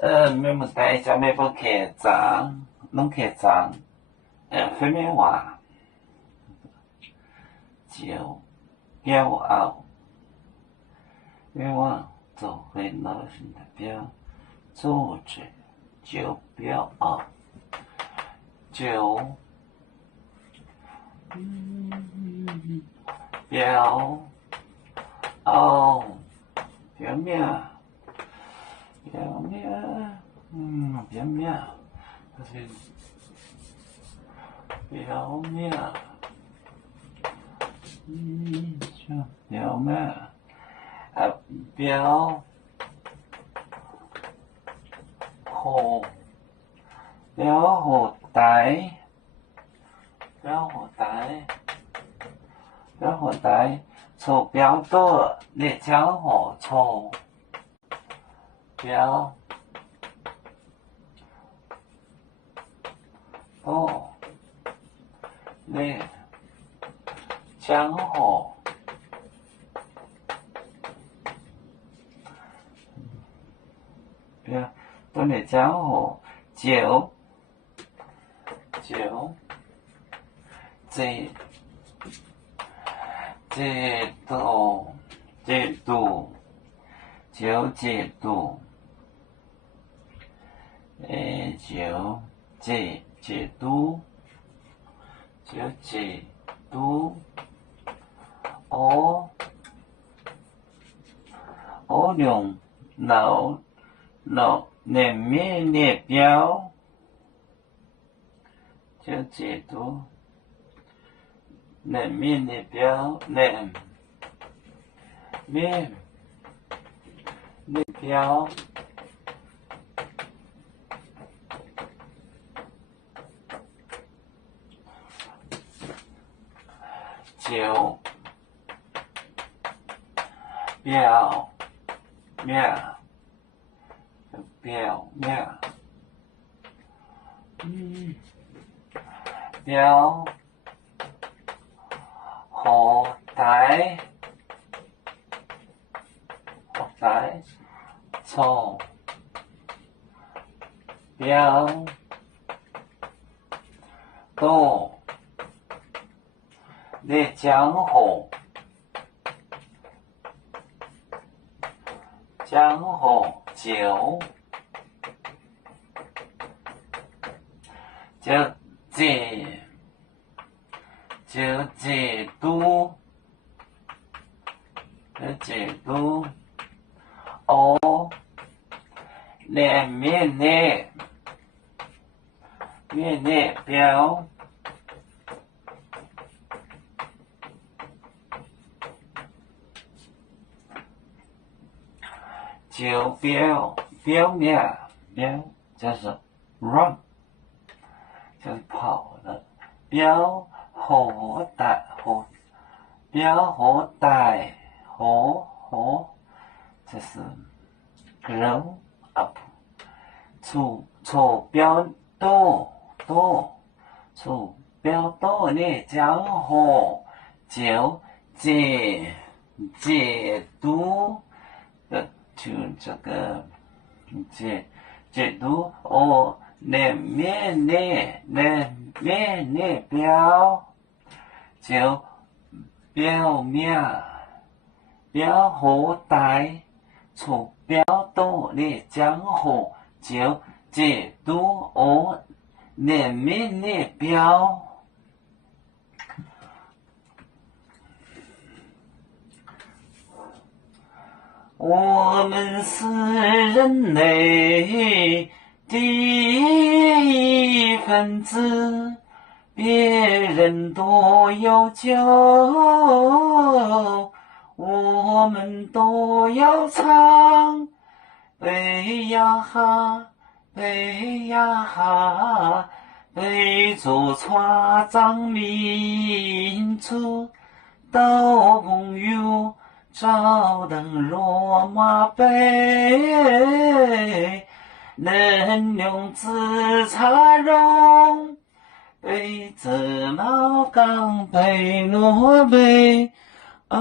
咩么带下咩不客长，拢客长，非咩话，就骄傲，因为走回老师的标，作者就骄傲，就骄傲，表面。表面，它是表面，就表面，表后台，错表多，你讲好错，表。你讲好，对你讲好，就制度，我用人面列表，就解读人面列表，人面列表。就表面，表后台，错表多。你讲好，就解读，两面列表。就表面就是 run， 就是跑的，表后台就是grow up， 错表多，错表多你讲好，就解读的。就这个解读人面列表，就表面表后台，错表多你讲好，就解读人面列表。我们是人类的一份子，别人都要教，我们都要唱。背呀哈，背着船长民族到朋友。照登罗马杯，能用紫茶蓉，杯子老钢杯罗杯啊。